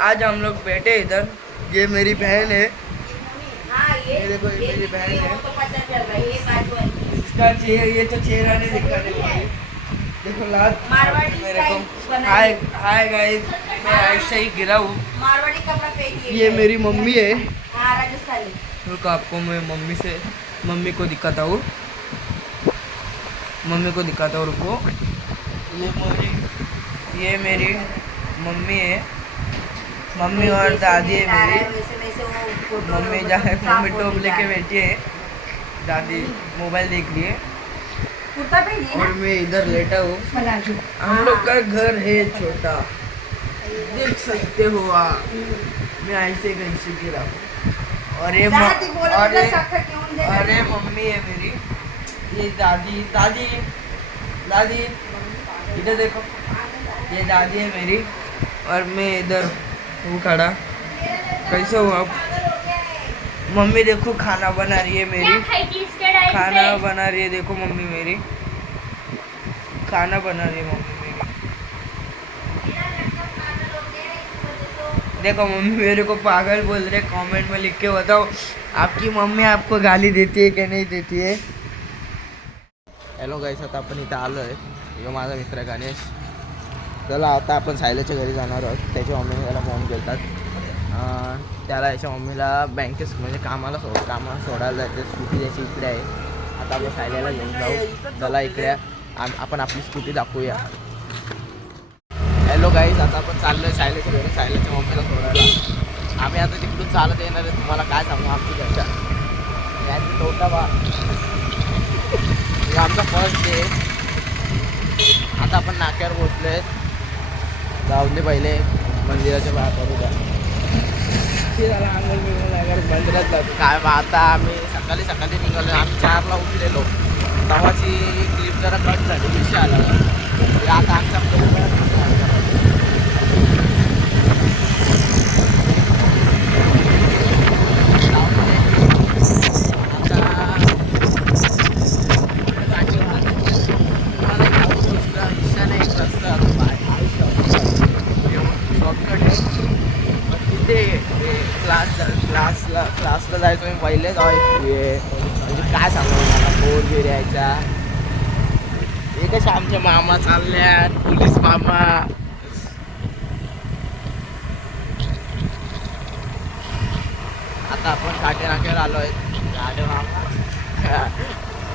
आज हम लोग बैठे इधर। ये मेरी बहन है। ये देखो, ये मेरी बहन है। इसका चेहरा, ये तो चेहरा नहीं दिखाने वाली। देखो लात मेरे को। हाय हाय गाइस, मैं ऐसे ही गिरा हूँ। मारवाड़ी कपड़ा पहनिए। ये मेरी मम्मी है। हाँ, राजस्थानी। रुको, आपको मैं मम्मी को दिखाता हूँ। रुको। ये मेरी मम्मी है। मम्मी और दादी है मेरी। मम्मी टॉप लेके बैठी है। दादी मोबाइल देख रही है। और मैं इधर लेटा हूँ। हम लोग का घर है छोटा, देख सकते हो आप। मैं ऐसे कैसे गिरा हूँ। और ये मम्मी है मेरी। ये दादी इधर देखो, ये दादी है मेरी। और मैं इधर हूँ खड़ा। कैसे हो आप? मम्मी देखो खाना बना रही है मेरी। देखो मम्मी मेरी खाना बना रही है। मम्मी मेरी देखो, मम्मी मेरे को पागल बोल रहे। कमेंट में लिख के बताओ, आपकी मम्मी आपको गाली देती है कि नहीं देती है? हॅलो गाईस, आता आपण इथं आलो आहे. यो माझा मित्र गणेश. चला आता आपण सायल्याच्या घरी जाणार आहोत. त्याच्या मम्मीने त्याला फोन केला. त्याला याच्या मम्मीला बँकेत म्हणजे कामाला सोडायला जायचं. स्कूटी त्याची इकडे आहे. आता आपण सायल्याला घेऊन जाऊ. चला इकडे आपण आपली स्कूटी दाखवूया. हॅलो गाईस, आता आपण चाललो आहे सायल्याच्या घरी. सायल्याच्या मम्मीला सोडायला आम्ही आता तिकडून चालत येणार आहे. तुम्हाला काय सांगू आमची घरच्या याची तोटा बा. आमचा फर्स्ट डे. आता आपण नाक्यावर पोचलोय. जाऊन दे पहिले मंदिराच्या बाहेर करू द्या. झाला आंघोळ बिंघोळ मंदिरात जातो काय बा. आता आम्ही सकाळी निघालो. आम्ही 4ला उठलेलो. तेव्हाची क्लिप जरा कट झाली. विषय आला आता आमचा क्लासला जायचो मी पहिले. म्हणजे काय सांगू मला, फोर गिर यायचा. हे कसे आमचे मामा चालल्यात, पोलीस मामा. आता आपण काटे नाक्यावर आलो आहे. गाडे मामा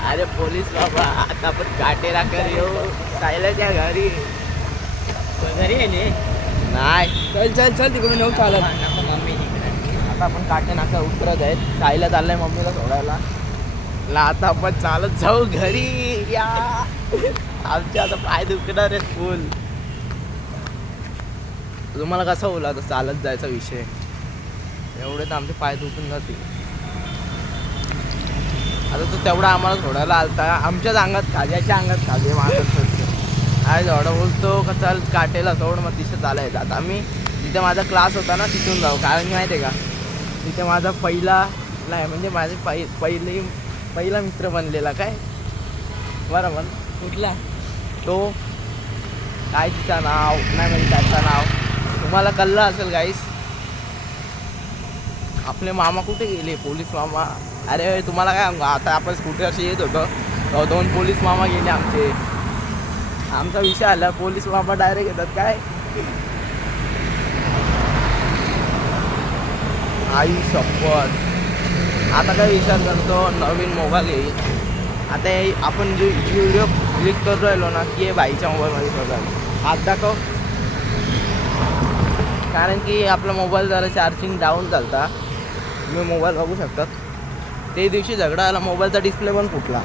अरे पोलीस बाबा. आता आपण काटे नाक्यावर येऊ. सायल्याच्या घरी येणे नाही. चल तिकडून येऊ चालत. आता आपण काटे नाका उतरत आहेत. सायला चाललंय मम्मीला सोडायला. आता आपण चालत जाऊ घरी. या आमचे आता पाय दुखणार आहेत फुल. तुम्हाला कसा बोला आता चालत जायचा विषय. एवढे तर आमचे पाय दुखून जातील. आता तो तेवढा आम्हाला सोडायला आलता. आमच्याच अंगात खाज्याच्या अंगात खाजे माझं आज एवढा बोलतो का चल काटेला सोड. मग तिथे चालायचं. आता आम्ही जिथे माझा क्लास होता ना तिथून जाऊ. कारण की माहिती आहे का, तिथे माझा पहिला म्हणजे माझे पहिला मित्र बनलेला. काय बरोबर कुठला तो, काय तिचं नाव नाही म्हणजे त्याचं नाव तुम्हाला कळलं असेल गाईस. आपले मामा कुठे गेले, पोलीस मामा. अरे तुम्हाला काय सांगू, आता आपण स्कूटरशी येत होतो तेव्हा 2 पोलीस मामा गेले आमचे. आमचा विषय आला, पोलीस मामा डायरेक्ट येतात काय. आई शपथ. आता काय विचार करतो नवीन मोबाईल येईल. आता आपण जे व्हिडिओ क्लिक करू राहिलो ना की हे बाईच्या मोबाईलमध्ये बघा. हात दाखव. कारण की आपला मोबाईल जरा चार्जिंग डाऊन चालता. तुम्ही मोबाईल बघू शकतात. ते दिवशी झगडा आला, मोबाईलचा डिस्प्ले पण फुटला.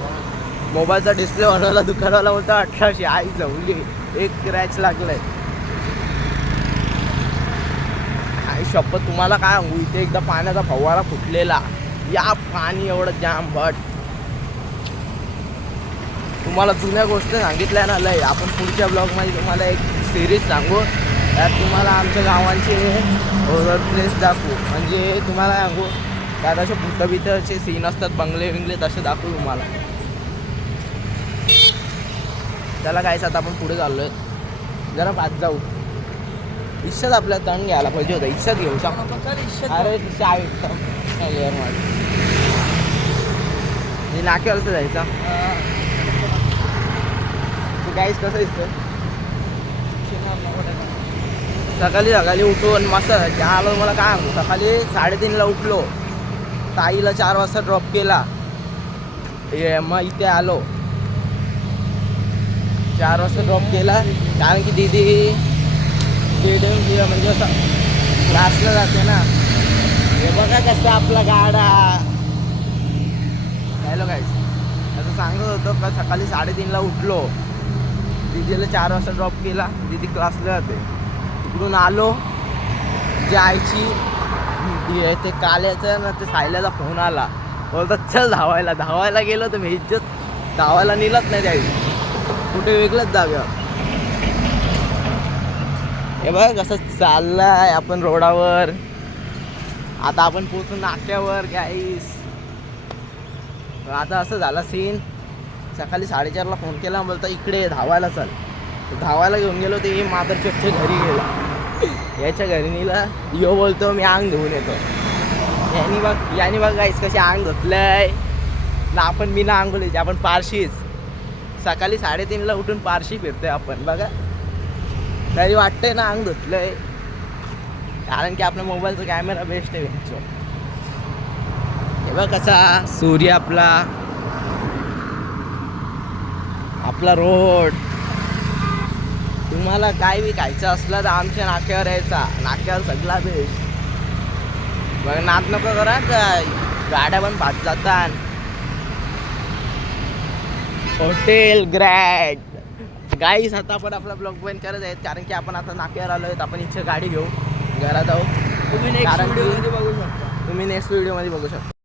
मोबाईलचा डिस्प्ले बनवायला दुकानवाला बोलतो 1800. आई जवली एक क्रॅच लागलाय. आई शपथ तुम्हाला काय सांगू, इथे एकदा पाण्याचा फवारा फुटलेला. या पाणी एवढं जाम. बट तुम्हाला जुन्या गोष्टी सांगितल्या ना लय. आपण पुढच्या ब्लॉगमध्ये तुम्हाला एक सिरीज सांगू. त्यात तुम्हाला आमच्या गावांचे हॉरर प्लेस दाखवू. म्हणजे तुम्हाला सांगू त्यात असे भूतभीतचे सीन असतात, बंगले बिंगले तसे दाखवू तुम्हाला. त्याला कायच आता आपण पुढे चाललो आहे. जरा पाच जाऊ. इच्छाच आपल्या तण घ्यायला पाहिजे होता. इच्छाच घेऊ शकतो. अरे चाय नाक्यावरच जायचा. तू गाईस कसं दिसतं? सकाळी सकाळी उठून मस्त आलो. मला काय सांगू, सकाळी 3:30ला उठलो. ताईला 4 वाजता ड्रॉप केला. मग इथे आलो. 4 वाजता ड्रॉप केला कारण की दीदी म्हणजे असं क्लासला जाते ना. हे बघा कसं आपला गाडा. हॅलो गाईस, असं सांगत होतो का सकाळी 3:30ला उठलो. दीदीला 4 वाजता ड्रॉप केला. दीदी क्लासला जाते. तिकडून आलो. जे आईची ते काल्याचं ना ते सायल्याचा फोन आला. बोलतात चल धावायला गेलो तर मी इज्जत धावायला नेलंच नाही त्यावेळी. कुठे वेगळंच जागा. हे बघ कसं चाललाय आपण रोडावर. आता आपण पोहोचू नाक्यावर गाईस. आता असं झाला सीन. सकाळी 4:30ला फोन केला. बोलता इकडे धावायला चल. धावायला घेऊन गेलो. ते मादरचोटच्या घरी गेला. याच्या घरी नेला. यो बोलतो मी अंग धुवून येतो. याने बघ गाईस कशी अंग धुतलंय ना. आपण बिना आंघोळीचे आपण पारशीच. सकाळी 3:30ला उठून पारशी फिरतोय आपण. बघा तरी वाटतंय ना अंग धुतलंय. कारण की आपल्या मोबाईलचा कॅमेरा बेस्ट आहे. हे बघ कसा सूर्य आपला रोड. तुम्हाला काय बी खायचं असलं तर आमच्या नाक्यावर यायचा. नाक्यावर सगळा बेस्ट. बघ नाद नको करा. गाड्या पण भात जातात. हॉटेल ग्रँड गाईस. आता आपण आपला ब्लॉग बंद करत आहेत कारण की आपण आता नाक्यावर आलो आहेत. आपण इच्छा गाडी घेऊ घरात जाऊ. तुम्ही नेक्स्ट व्हिडिओमध्ये बघू शकता.